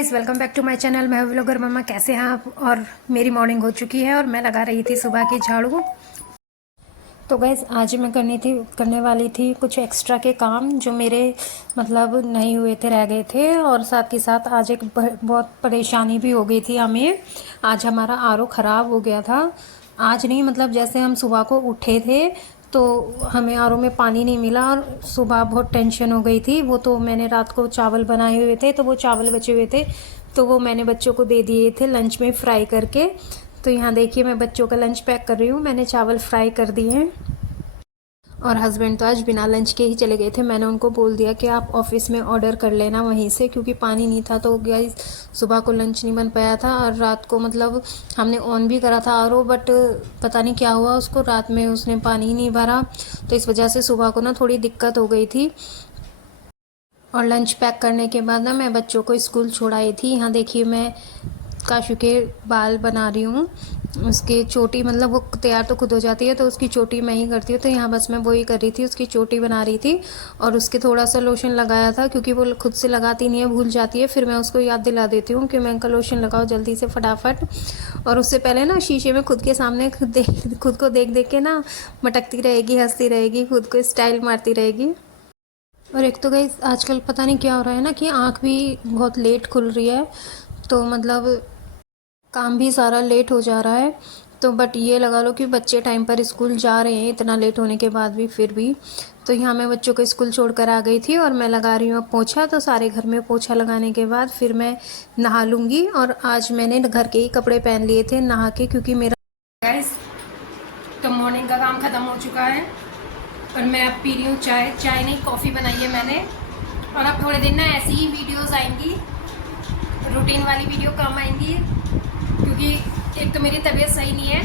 Guys, welcome back to my channel. मैं vlogger mamma. कैसे हैं आप? और मेरी मॉर्निंग हो चुकी है और मैं लगा रही थी सुबह की झाड़ू। तो गाइज़, आज मैं करने वाली थी कुछ एक्स्ट्रा के काम जो मेरे मतलब नहीं हुए थे, रह गए थे। और साथ ही साथ आज एक बहुत परेशानी भी हो गई थी हमें। आज हमारा आरओ ख़राब हो गया था। आज नहीं, मतलब जैसे हम सुबह को उठे थे तो हमें आरओ में पानी नहीं मिला और सुबह बहुत टेंशन हो गई थी। वो तो मैंने रात को चावल बनाए हुए थे, तो वो चावल बचे हुए थे तो वो मैंने बच्चों को दे दिए थे लंच में फ्राई करके। तो यहाँ देखिए, मैं बच्चों का लंच पैक कर रही हूँ। मैंने चावल फ्राई कर दिए हैं और हस्बैंड तो आज बिना लंच के ही चले गए थे। मैंने उनको बोल दिया कि आप ऑफ़िस में ऑर्डर कर लेना वहीं से, क्योंकि पानी नहीं था तो गाइस सुबह को लंच नहीं बन पाया था। और रात को मतलब हमने ऑन भी करा था आरओ, बट पता नहीं क्या हुआ उसको, रात में उसने पानी ही नहीं भरा। तो इस वजह से सुबह को ना थोड़ी दिक्कत हो गई थी। और लंच पैक करने के बाद ना मैं बच्चों को स्कूल छोड़ाई थी। यहाँ देखिए, मैं काशू के बाल बना रही हूँ। उसकी चोटी, मतलब वो तैयार तो खुद हो जाती है तो उसकी चोटी मैं ही करती हूँ। तो यहाँ बस मैं वो ही कर रही थी, उसकी चोटी बना रही थी। और उसके थोड़ा सा लोशन लगाया था, क्योंकि वो खुद से लगाती नहीं है, भूल जाती है। फिर मैं उसको याद दिला देती हूँ कि मैं इनका लोशन लगाओ जल्दी से फटाफट। और उससे पहले ना शीशे में खुद के सामने खुद को देख देख के ना मटकती रहेगी, हंसती रहेगी, खुद को स्टाइल मारती रहेगी। और एक तो गाइस, आजकल पता नहीं क्या हो रहा है ना कि आँख भी बहुत लेट खुल रही है। तो मतलब काम भी सारा लेट हो जा रहा है। तो बट ये लगा लो कि बच्चे टाइम पर स्कूल जा रहे हैं, इतना लेट होने के बाद भी फिर भी। तो यहाँ मैं बच्चों को स्कूल छोड़कर आ गई थी और मैं लगा रही हूँ अब पोछा। तो सारे घर में पोछा लगाने के बाद फिर मैं नहा लूँगी। और आज मैंने घर के ही कपड़े पहन लिए थे नहा के, क्योंकि मेरा गैस तो मॉर्निंग का काम ख़त्म हो चुका है। और मैं अब पी रही हूँ चाय। चाय नहीं, कॉफ़ी बनाई है मैंने। और अब थोड़े दिन ना ऐसी ही वीडियोस आएंगी, रूटीन वाली वीडियो कम आएंगी, क्योंकि एक तो मेरी तबीयत सही नहीं है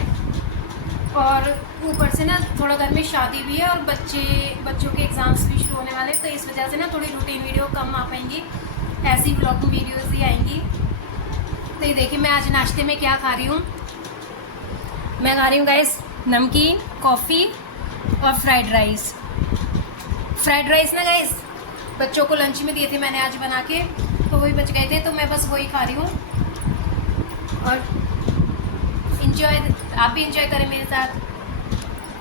और ऊपर से ना थोड़ा घर में शादी भी है और बच्चों के एग्ज़ाम्स भी शुरू होने वाले हैं। तो इस वजह से ना थोड़ी रूटीन वीडियो कम आ पाएंगी, ऐसी ब्लॉगिंग वीडियोस ही आएंगी। तो ये देखिए, मैं आज नाश्ते में क्या खा रही हूँ। मैं खा रही हूँ गाइस नमकीन, कॉफ़ी और फ्राइड राइस। फ्राइड राइस ना गाइस बच्चों को लंच में दिए थे मैंने आज बना के, तो वही बच गए थे, तो मैं बस वही खा रही हूँ। और इन्जॉय, आप भी इन्जॉय करें मेरे साथ।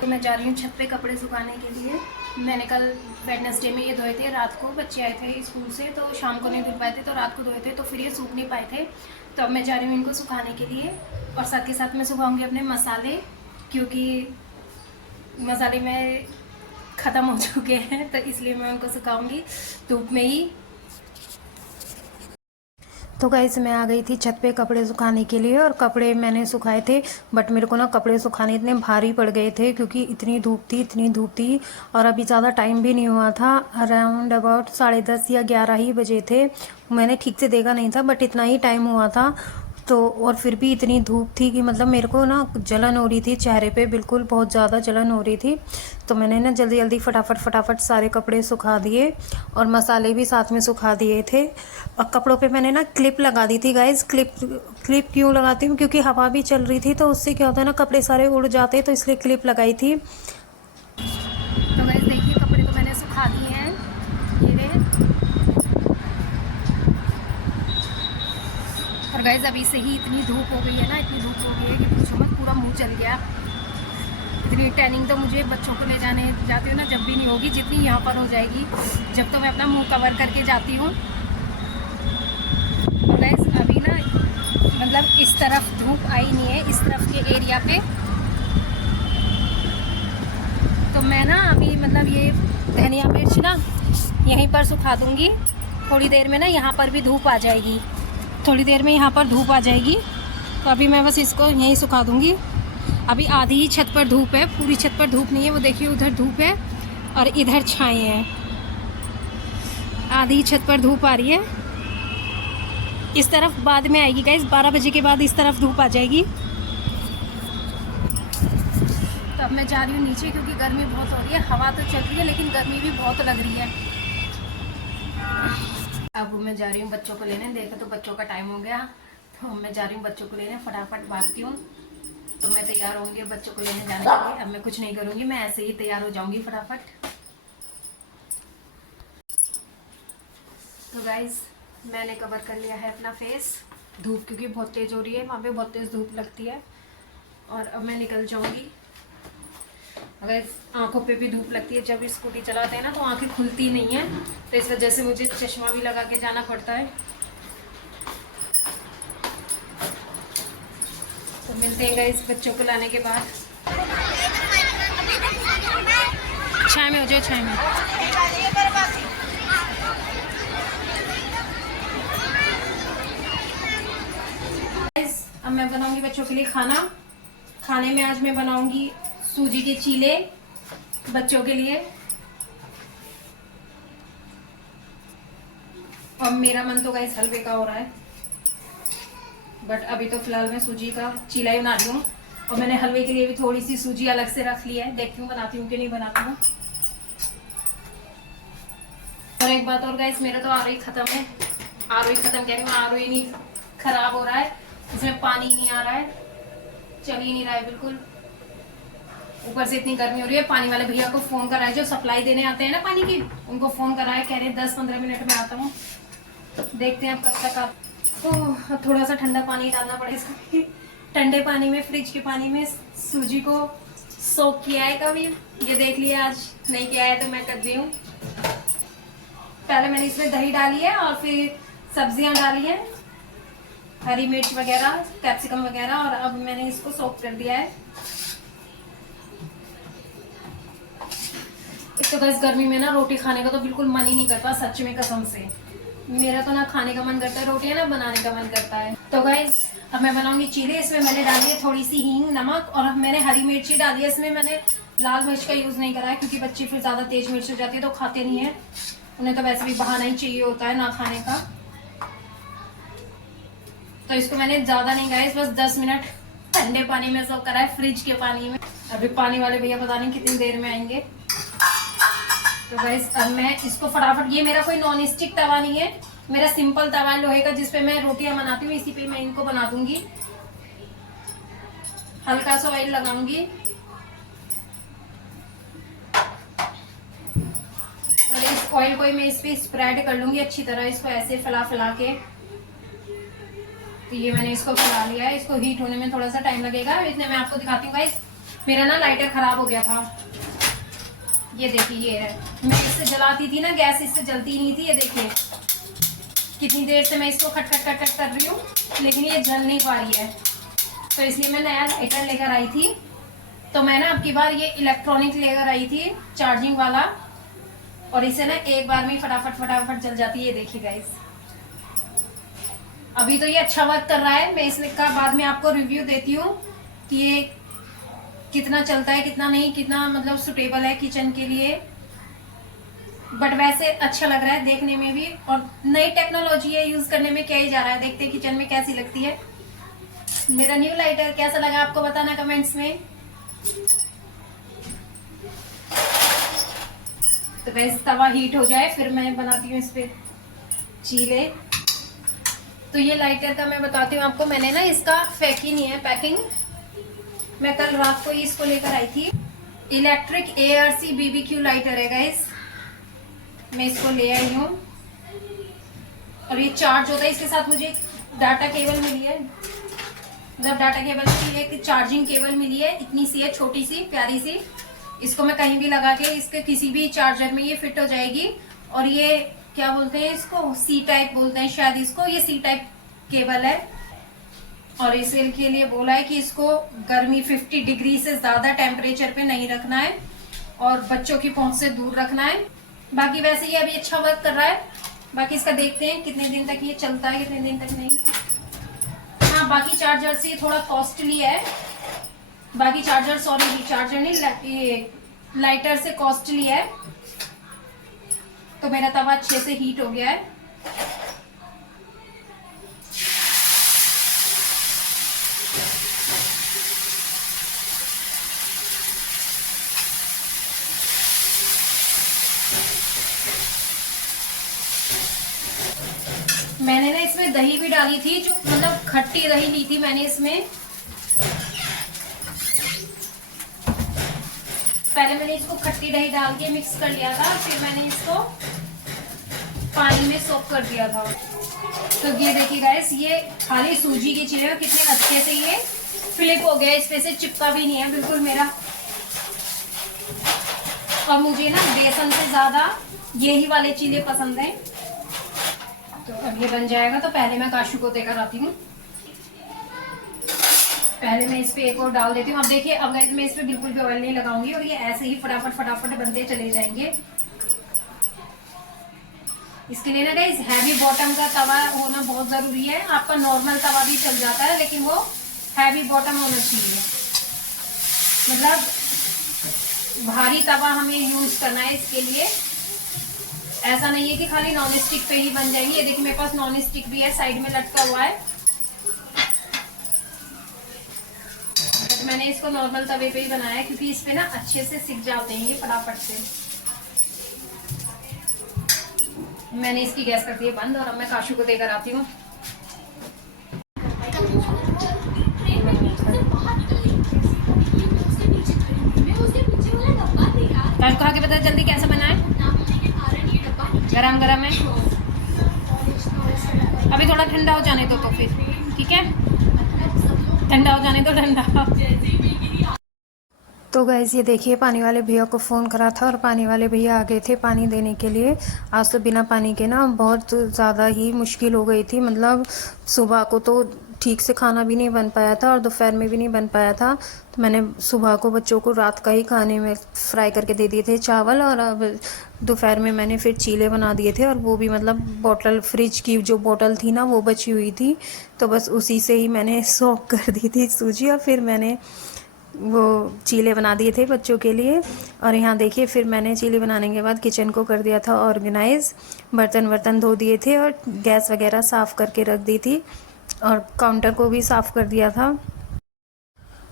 तो मैं जा रही हूँ छत पे कपड़े सुखाने के लिए। मैंने कल वेडनेसडे में ये धोए थे, रात को बच्चे आए थे स्कूल से तो शाम को नहीं धुल पाए थे, तो रात को धोए थे, तो फिर ये सूख नहीं पाए थे। तो अब मैं जा रही हूँ इनको सुखाने के लिए। और साथ के साथ मैं सुखाऊंगी अपने मसाले, क्योंकि मसाले में ख़त्म हो चुके हैं, तो इसलिए मैं उनको सुखाऊंगी धूप में ही। तो गाइस, मैं आ गई थी छत पे कपड़े सुखाने के लिए और कपड़े मैंने सुखाए थे। बट मेरे को ना कपड़े सुखाने इतने भारी पड़ गए थे, क्योंकि इतनी धूप थी। और अभी ज़्यादा टाइम भी नहीं हुआ था, अराउंड अबाउट 10:30 या 11 ही बजे थे। मैंने ठीक से देखा नहीं था, बट इतना ही टाइम हुआ था। तो और फिर भी इतनी धूप थी कि मतलब मेरे को ना जलन हो रही थी चेहरे पे, बिल्कुल बहुत ज़्यादा जलन हो रही थी। तो मैंने ना जल्दी जल्दी फटाफट सारे कपड़े सुखा दिए और मसाले भी साथ में सुखा दिए थे। और कपड़ों पे मैंने ना क्लिप लगा दी थी गाइस। क्लिप क्यों लगाती हूँ, क्योंकि हवा भी चल रही थी, तो उससे क्या होता है ना कपड़े सारे उड़ जाते, तो इसलिए क्लिप लगाई थी। तो गाइस देखिए, कपड़े तो मैंने सुखा दिए हैं, ये रहे। और गाइस अभी से ही इतनी धूप हो गई है ना, इतनी धूप हो गई है कि पूछो मत, पूरा मुंह जल गया। इतनी टैनिंग तो मुझे बच्चों को ले जाने जाती हूँ ना जब भी नहीं होगी, जितनी यहाँ पर हो जाएगी जब तो मैं अपना मुंह कवर करके जाती हूँ। और गाइस अभी ना मतलब इस तरफ धूप आई नहीं है, इस तरफ के एरिया पे। तो मैं ना अभी मतलब ये धनिया मिर्च ना यहीं पर सुखा दूँगी। थोड़ी देर में ना यहाँ पर भी धूप आ जाएगी, थोड़ी देर में यहाँ पर धूप आ जाएगी। तो अभी मैं बस इसको यहीं सुखा दूँगी। अभी आधी ही छत पर धूप है, पूरी छत पर धूप नहीं है। वो देखिए, उधर धूप है और इधर छाएं हैं। आधी ही छत पर धूप आ रही है, इस तरफ बाद में आएगी गाइस, 12 बजे के बाद इस तरफ धूप आ जाएगी। तो अब मैं जा रही हूँ नीचे, क्योंकि गर्मी बहुत हो रही है। हवा तो चल रही है लेकिन गर्मी भी बहुत लग रही है। अब मैं जा रही हूँ बच्चों को लेने। देखो तो बच्चों का टाइम हो गया, तो मैं जा रही हूँ बच्चों को लेने, फटाफट भागती हूँ। तो मैं तैयार होंगी बच्चों को लेने जाने के लिए। अब मैं कुछ नहीं करूँगी, मैं ऐसे ही तैयार हो जाऊँगी फटाफट। तो गाइस मैंने कवर कर लिया है अपना फेस, धूप क्योंकि बहुत तेज़ हो रही है, वहाँ पे बहुत तेज़ धूप लगती है। और अब मैं निकल जाऊँगी। अगर आंखों पे भी धूप लगती है, जब स्कूटी चलाते हैं ना तो आंखें खुलती नहीं है, तो इस वजह से मुझे चश्मा भी लगा के जाना पड़ता है। तो मिलते हैं गाइस बच्चों को लाने के बाद। छाया में हो जाए, छाया में। अब मैं बनाऊंगी बच्चों के लिए खाना। खाने में आज मैं बनाऊंगी सूजी के चीले बच्चों के लिए। और मेरा मन तो गाइस हलवे का हो रहा है, बट अभी तो फिलहाल मैं सूजी का चीला ही बना रही हूँ। और मैंने हलवे के लिए भी थोड़ी सी सूजी अलग से रख ली है, देखती हूँ बनाती हूँ कि नहीं बनाती हूँ। और एक बात और गाइस, मेरा तो आरओ खत्म है। आरओ खत्म कह रही हूँ, आरओ नहीं खराब हो रहा है, इसमें पानी नहीं आ रहा है, चल ही नहीं रहा है बिल्कुल। ऊपर से इतनी गर्मी हो रही है। पानी वाले भैया को फोन करा है, जो सप्लाई देने आते हैं ना पानी की, उनको फोन करा है, कह रहे 10-15 मिनट में आता हूँ। देखते हैं अब कब तक आप। अब थोड़ा सा ठंडा पानी डालना पड़ेगा। ठंडे पानी में, फ्रिज के पानी में सूजी को सोक किया है कभी, ये देख लिया, आज नहीं किया है तो मैं कर दी हूँ। पहले मैंने इसमें दही डाली है और फिर सब्जियां डाली है, हरी मिर्च वगैरह, कैप्सिकम वगैरह, और अब मैंने इसको सोक कर दिया है। एक तो बस गर्मी में ना रोटी खाने का तो बिल्कुल मन ही नहीं करता, सच में कसम से। मेरा तो ना खाने का मन करता है रोटियां, ना बनाने का मन करता है। तो गाइस अब मैं बनाऊंगी चीले। इसमें मैंने डाली है थोड़ी सी हींग, नमक, और मैंने हरी मिर्ची डाली है। इसमें मैंने लाल मिर्च का यूज नहीं करा है, क्योंकि बच्चे फिर ज्यादा तेज मिर्च हो जाती है तो खाते नहीं है। उन्हें तो वैसे भी बहाना ही चाहिए होता है ना खाने का। तो इसको मैंने ज्यादा नहीं गाइस, बस 10 मिनट ठंडे पानी में सोक करा है, फ्रिज के पानी में। अभी पानी वाले भैया पता नहीं कितनी देर में आएंगे। तो गाइस अब मैं इसको फटाफट, ये मेरा कोई नॉन स्टिक तवा नहीं है, मेरा सिंपल तवा है लोहे का, जिसपे मैं रोटियां बनाती हूँ, इसी पे मैं इनको बना दूंगी। हल्का सा ऑयल लगाऊंगी और इस ऑयल को मैं इस पे स्प्रेड कर लूंगी अच्छी तरह, इसको ऐसे फैला फैला के। तो ये मैंने इसको फैला लिया है, इसको हीट होने में थोड़ा सा टाइम लगेगा। इतने मैं आपको दिखाती हूँ गाइस, मेरा ना लाइटर खराब हो गया था, ये देखिए, ये है। मैं इससे जलाती थी ना गैस, इससे जलती नहीं थी। ये देखिए कितनी देर से मैं इसको खट खट खट खट कर रही हूँ, लेकिन ये जल नहीं पा रही है। तो इसलिए मैं नया लाइटर लेकर आई थी। तो मैं ना अब की बार ये इलेक्ट्रॉनिक लेकर आई थी, चार्जिंग वाला, और इसे ना एक बार में फटाफट फटाफट जल जाती है। ये देखिए गाइस, अभी तो ये अच्छा वर्क कर रहा है। मैं इसका बाद में आपको रिव्यू देती हूँ कि ये कितना चलता है, कितना नहीं, कितना मतलब सुटेबल है किचन के लिए। बट वैसे अच्छा लग रहा है देखने में भी, और नई टेक्नोलॉजी है, यूज करने में क्या ही जा रहा है। देखते हैं किचन में कैसी लगती है मेरा न्यू लाइटर। कैसा लगा आपको बताना कमेंट्स में। तो वैसे तवा हीट हो जाए फिर मैं बनाती हूँ इस पे चीले। तो ये लाइटर का मैं बताती हूँ आपको, मैंने ना इसका फेंकी नहीं है पैकिंग, मैं कल रात को ही इसको लेकर आई थी। इलेक्ट्रिक ARC BBQ लाइटर है गाइस, मैं इसको ले आई हूँ। और ये चार्ज होता है, इसके साथ मुझे डाटा केबल मिली है, मतलब डाटा केबल की एक चार्जिंग केबल मिली है, इतनी सी है, छोटी सी प्यारी सी। इसको मैं कहीं भी लगा के, इसके किसी भी चार्जर में ये फिट हो जाएगी। और ये क्या बोलते हैं इसको, C टाइप बोलते हैं शायद इसको, ये C टाइप केबल है। और इसके लिए बोला है कि इसको गर्मी 50 डिग्री से ज्यादा टेम्परेचर पे नहीं रखना है और बच्चों की पहुंच से दूर रखना है। बाकी वैसे ये अभी अच्छा वर्क कर रहा है। बाकी इसका देखते हैं कितने दिन तक ये चलता है, कितने दिन तक नहीं। हाँ, बाकी चार्जर से थोड़ा कॉस्टली है, बाकी चार्जर, सॉरी चार्जर नहीं, ये लाइटर से कॉस्टली है। तो मेरा तवा अच्छे से हीट हो गया है। मैंने ना इसमें दही भी डाली थी, जो मतलब खट्टी दही ली थी मैंने इसमें। पहले मैंने इसको खट्टी दही डाल के मिक्स कर लिया था, फिर मैंने इसको पानी में सोक कर दिया था। तो ये देखिए गाइस, ये खाली सूजी के चीले में कितने अच्छे से ये फ्लिप हो गया, इस पे से चिपका भी नहीं है बिल्कुल मेरा। और मुझे ना बेसन से ज्यादा यही वाले चीले पसंद हैं। तो अब ये बन जाएगा तो पहले मैं काशू को देकर आती हूँ। पहले मैं इस पे एक और डाल देती हूँ। अब देखिए, अब गाइस मैं इस पे बिल्कुल भी ऑयल नहीं लगाऊंगी और ये ऐसे ही फटाफट फटाफट बनते चले जाएंगे। इसके लिए ना गाइस हैवी बॉटम का तवा होना बहुत जरूरी है। आपका नॉर्मल तवा भी चल जाता है, लेकिन वो हैवी बॉटम होना चाहिए। मतलब भारी तवा हमें यूज करना है इसके लिए। ऐसा नहीं है कि खाली नॉन स्टिक पे ही बन जाएंगे। ये देखिए मेरे पास नॉन स्टिक भी है, साइड में लटका हुआ है। तो मैंने इसको नॉर्मल तवे पे ही बनाया है, क्योंकि इस पे ना अच्छे से सिक जाते हैं ये फटाफट से। मैंने इसकी गैस कर दी है बंद और अब मैं काशू को देकर आती हूँ। खा के बता जल्दी कैसा बना है। गरम गरम है, अभी थोड़ा ठंडा हो जाने दो तो फिर ठीक है। ठंडा हो जाने दो, ठंडा। तो गाइस ये देखिए, पानी वाले भैया को फ़ोन करा था और पानी वाले भैया आ गए थे पानी देने के लिए। आज तो बिना पानी के ना बहुत ज़्यादा ही मुश्किल हो गई थी। मतलब सुबह को तो ठीक से खाना भी नहीं बन पाया था और दोपहर में भी नहीं बन पाया था। तो मैंने सुबह को बच्चों को रात का ही खाने में फ्राई करके दे दिए थे चावल, और अब दोपहर में मैंने फिर चीले बना दिए थे। और वो भी मतलब बॉटल, फ्रिज की जो बॉटल थी ना वो बची हुई थी, तो बस उसी से ही मैंने सॉक कर दी थी सूजी, और फिर मैंने वो चीले बना दिए थे बच्चों के लिए। और यहाँ देखिए, फिर मैंने चीले बनाने के बाद किचन को कर दिया था ऑर्गेनाइज। बर्तन धो दिए थे और गैस वगैरह साफ़ करके रख दी थी, और काउंटर को भी साफ़ कर दिया था।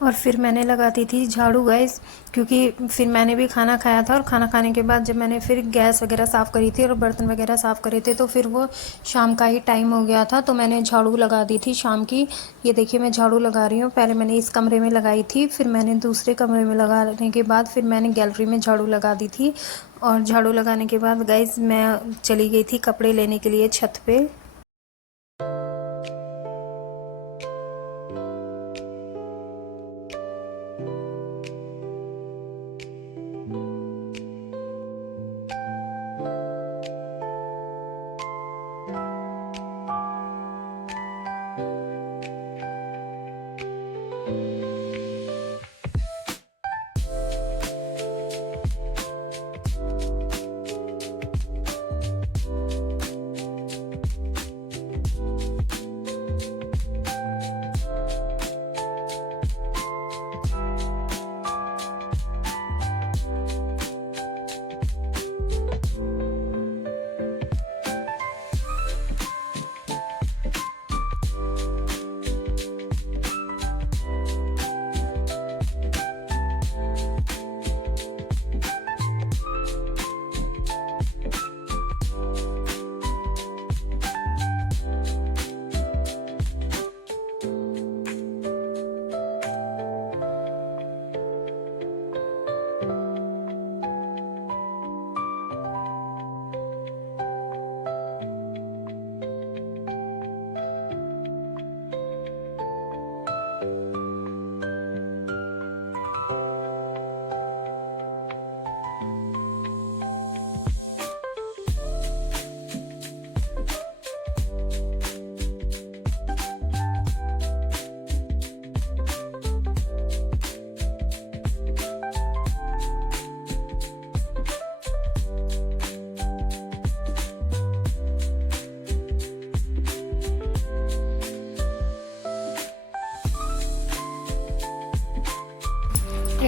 और फिर मैंने लगाती थी झाड़ू गाइस, क्योंकि फिर मैंने भी खाना खाया था, और खाना खाने के बाद जब मैंने फिर गैस वगैरह साफ़ करी थी और बर्तन वगैरह साफ़ करे थे, तो फिर वो शाम का ही टाइम हो गया था, तो मैंने झाड़ू लगा दी थी शाम की। ये देखिए मैं झाड़ू लगा रही हूँ। पहले मैंने इस कमरे में लगाई थी, फिर मैंने दूसरे कमरे में लगाने के बाद फिर मैंने गैलरी में झाड़ू लगा दी थी। और झाड़ू लगाने के बाद गाइस मैं चली गई थी कपड़े लेने के लिए छत पे।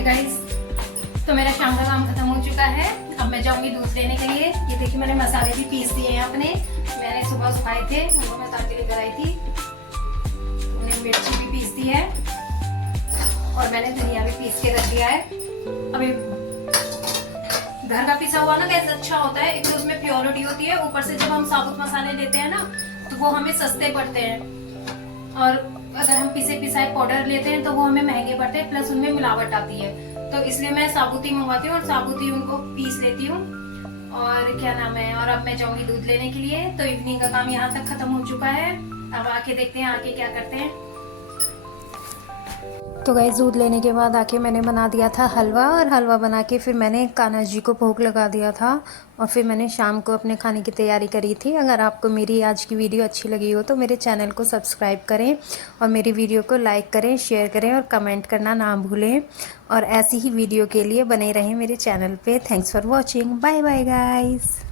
गाइस, तो मेरा शाम का काम खत्म हो चुका है। अब मैं जाऊंगी दूध लेने के लिए। ये देखिए मैंने मसाले भी पीस दिए हैं अपने। मैंने सुबह सुखाए थे, उनको मैं तार के लेकर आई थी। मैंने मिर्ची भी पीस दी है और मैंने धनिया भी पीस के रख दिया है। अभी घर का पिसा हुआ ना कैसे अच्छा होता है, एक तो उसमें प्योरिटी होती है, ऊपर से जब हम साबुत मसाले लेते हैं ना तो वो हमें सस्ते पड़ते हैं, और अगर हम पिसे पिसाए पाउडर लेते हैं तो वो हमें महंगे पड़ते हैं, प्लस उनमें मिलावट आती है। तो इसलिए मैं साबुत ही मंगवाती हूँ और साबुत ही उनको पीस लेती हूँ। और क्या नाम है, और अब मैं जाऊंगी दूध लेने के लिए। तो इवनिंग का काम यहाँ तक खत्म हो चुका है। अब आके देखते हैं आके क्या करते हैं। तो गाइस दूध लेने के बाद आके मैंने बना दिया था हलवा, और हलवा बना के फिर मैंने कान्हा जी को भोग लगा दिया था, और फिर मैंने शाम को अपने खाने की तैयारी करी थी। अगर आपको मेरी आज की वीडियो अच्छी लगी हो तो मेरे चैनल को सब्सक्राइब करें, और मेरी वीडियो को लाइक करें, शेयर करें और कमेंट करना ना भूलें। और ऐसी ही वीडियो के लिए बने रहें मेरे चैनल पे। Thanks for watching. Bye bye guys.